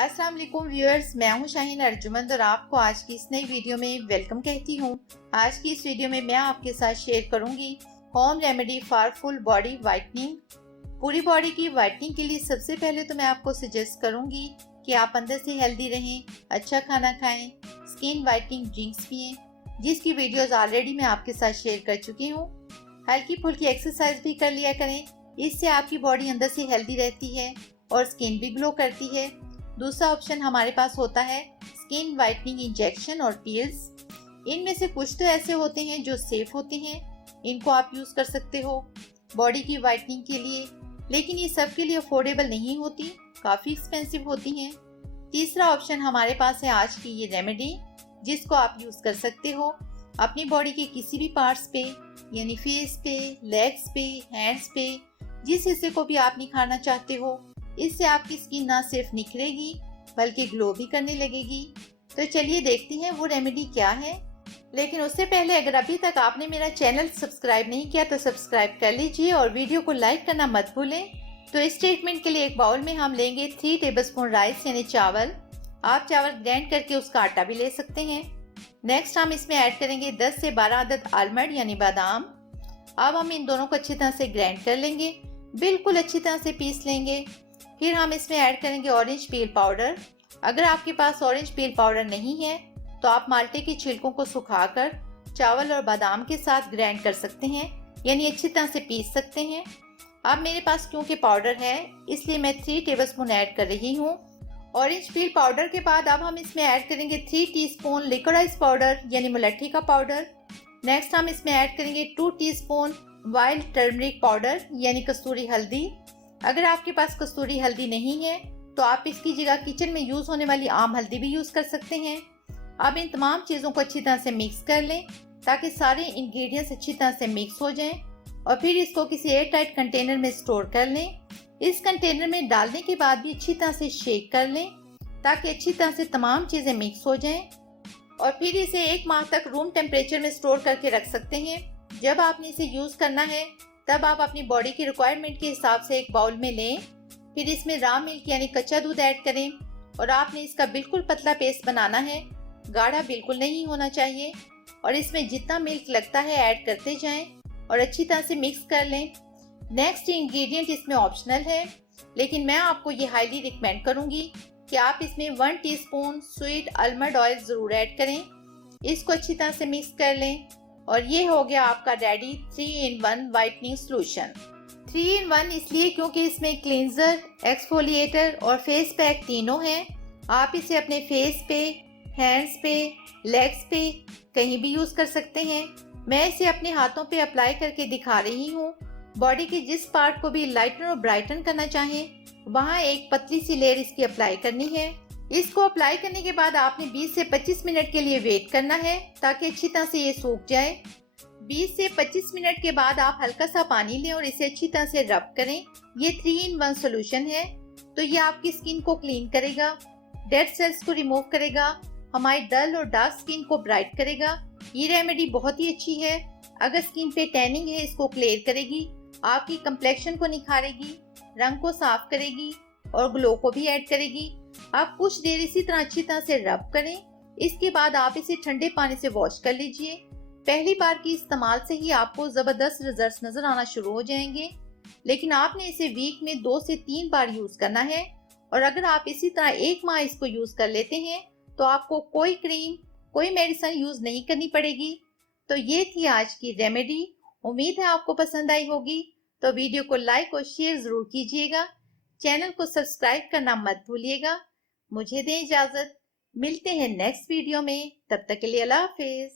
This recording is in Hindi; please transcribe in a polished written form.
अस्सलाम वालेकुम व्यूअर्स, मैं हूं शाहीन अर्जुमंद और आपको आज की इस नई वीडियो में वेलकम कहती हूं। आज की इस वीडियो में मैं आपके साथ शेयर करूंगी home remedy for full body whitening. पूरी बॉडी की वाइटनिंग के लिए सबसे पहले तो मैं आपको सजेस्ट करूंगी कि आप अंदर से हेल्दी रहें, अच्छा खाना खाएं, स्किन वाइटनिंग ड्रिंक्स पिएं, जिसकी वीडियोज ऑलरेडी मैं आपके साथ शेयर कर चुकी हूँ। हल्की फुल्की एक्सरसाइज भी कर लिया करें, इससे आपकी बॉडी अंदर से हेल्दी रहती है और स्किन भी ग्लो करती है। दूसरा ऑप्शन हमारे पास होता है स्किन वाइटनिंग इंजेक्शन और पील्स। इनमें से कुछ तो ऐसे होते हैं जो सेफ होते हैं, इनको आप यूज कर सकते हो बॉडी की वाइटनिंग के लिए, लेकिन ये सबके लिए अफोर्डेबल नहीं होती, काफी एक्सपेंसिव होती हैं। तीसरा ऑप्शन हमारे पास है आज की ये रेमेडी, जिसको आप यूज कर सकते हो अपनी बॉडी के किसी भी पार्ट्स पे, यानी फेस पे, लेग्स पे, हैंड्स पे, जिस हिस्से को भी आप निखारना चाहते हो। इससे आपकी स्किन ना सिर्फ निखरेगी बल्कि ग्लो भी करने लगेगी। तो चलिए देखते हैं वो रेमेडी क्या है। लेकिन उससे पहले अगर अभी तक आपने मेरा चैनल सब्सक्राइब नहीं किया तो सब्सक्राइब कर लीजिए और वीडियो को लाइक करना मत भूलें। तो इस ट्रीटमेंट के लिए एक बाउल में हम लेंगे 3 टेबलस्पून राइस यानी चावल। आप चावल ग्राइंड करके उसका आटा भी ले सकते हैं। नेक्स्ट हम इसमें ऐड करेंगे 10 से 12 अदद आलमंड यानी बादाम। अब हम इन दोनों को अच्छी तरह से ग्राइंड कर लेंगे, बिल्कुल अच्छी तरह से पीस लेंगे। फिर हम इसमें ऐड करेंगे ऑरेंज पील पाउडर। अगर आपके पास ऑरेंज पील पाउडर नहीं है तो आप माल्टे की छिलकों को सुखाकर चावल और बादाम के साथ ग्राइंड कर सकते हैं, यानी अच्छी तरह से पीस सकते हैं। अब मेरे पास क्योंकि पाउडर है इसलिए मैं 3 टेबलस्पून ऐड कर रही हूँ। ऑरेंज पील पाउडर के बाद अब हम इसमें ऐड करेंगे 3 टीस्पून लिक्विडाइज पाउडर यानी मुलट्ठी का पाउडर। नेक्स्ट हम इसमें ऐड करेंगे 2 टीस्पून वाइल्ड टर्मरिक पाउडर यानी कस्तूरी हल्दी। अगर आपके पास कस्तूरी हल्दी नहीं है तो आप इसकी जगह किचन में यूज होने वाली आम हल्दी भी यूज कर सकते हैं। अब इन तमाम चीजों को अच्छी तरह से मिक्स कर लें ताकि सारे इंग्रेडिएंट्स अच्छी तरह से मिक्स हो जाएं और फिर इसको किसी एयर टाइट कंटेनर में स्टोर कर लें। इस कंटेनर में डालने के बाद भी अच्छी तरह से शेक कर लें ताकि अच्छी तरह से तमाम चीजें मिक्स हो जाएं और फिर इसे 1 माह तक रूम टेम्परेचर में स्टोर करके रख सकते हैं। जब आपने इसे यूज करना है तब आप अपनी बॉडी की रिक्वायरमेंट के हिसाब से एक बाउल में लें, फिर इसमें रॉ मिल्क यानी कच्चा दूध ऐड करें और आपने इसका बिल्कुल पतला पेस्ट बनाना है, गाढ़ा बिल्कुल नहीं होना चाहिए। और इसमें जितना मिल्क लगता है ऐड करते जाएं और अच्छी तरह से मिक्स कर लें। नेक्स्ट इंग्रेडिएंट इसमें ऑप्शनल है, लेकिन मैं आपको ये हाईली रिकमेंड करूंगी कि आप इसमें 1 टीस्पून स्वीट आलमंड ऑयल जरूर ऐड करें। इसको अच्छी तरह से मिक्स कर लें और ये हो गया आपका ready 3-in-1 whitening solution. 3-in-1 इसलिए क्योंकि इसमें क्लींजर, एक्सफोलिएटर और फेस पैक तीनों हैं। आप इसे अपने फेस पे, हैंड्स पे, लेग्स पे कहीं भी यूज कर सकते हैं। मैं इसे अपने हाथों पे अप्लाई करके दिखा रही हूँ। बॉडी के जिस पार्ट को भी लाइटन और ब्राइटन करना चाहें वहाँ एक पतली सी लेयर इसकी अप्लाई करनी है। इसको अप्लाई करने के बाद आपने 20 से 25 मिनट के लिए वेट करना है ताकि अच्छी तरह से ये सूख जाए। 20 से 25 मिनट के बाद आप हल्का सा पानी लें और इसे अच्छी तरह से रब करें। ये 3-in-1 सोल्यूशन है, तो ये आपकी स्किन को क्लीन करेगा, डेड सेल्स को रिमूव करेगा, हमारी डल और डार्क स्किन को ब्राइट करेगा। ये रेमेडी बहुत ही अच्छी है। अगर स्किन पे टैनिंग है इसको क्लियर करेगी, आपकी कंप्लेक्शन को निखारेगी, रंग को साफ करेगी और ग्लो को भी ऐड करेगी। आप कुछ देर इसी तरह अच्छी तरह से रब करें। इसके बाद आप इसे ठंडे पानी से वॉश कर लीजिए। पहली बार की इस्तेमाल से ही आपको जबरदस्त रिजल्ट्स नजर आना शुरू हो जाएंगे, लेकिन आपने इसे वीक में 2 से 3 बार यूज करना है। और अगर आप इसी तरह 1 माह इसको यूज कर लेते हैं तो आपको कोई क्रीम, कोई मेडिसिन यूज नहीं करनी पड़ेगी। तो ये थी आज की रेमेडी। उम्मीद है आपको पसंद आई होगी। तो वीडियो को लाइक और शेयर जरूर कीजिएगा। चैनल को सब्सक्राइब करना मत भूलिएगा। मुझे दें इजाजत, मिलते हैं नेक्स्ट वीडियो में। तब तक के लिए अल्लाह हाफिज।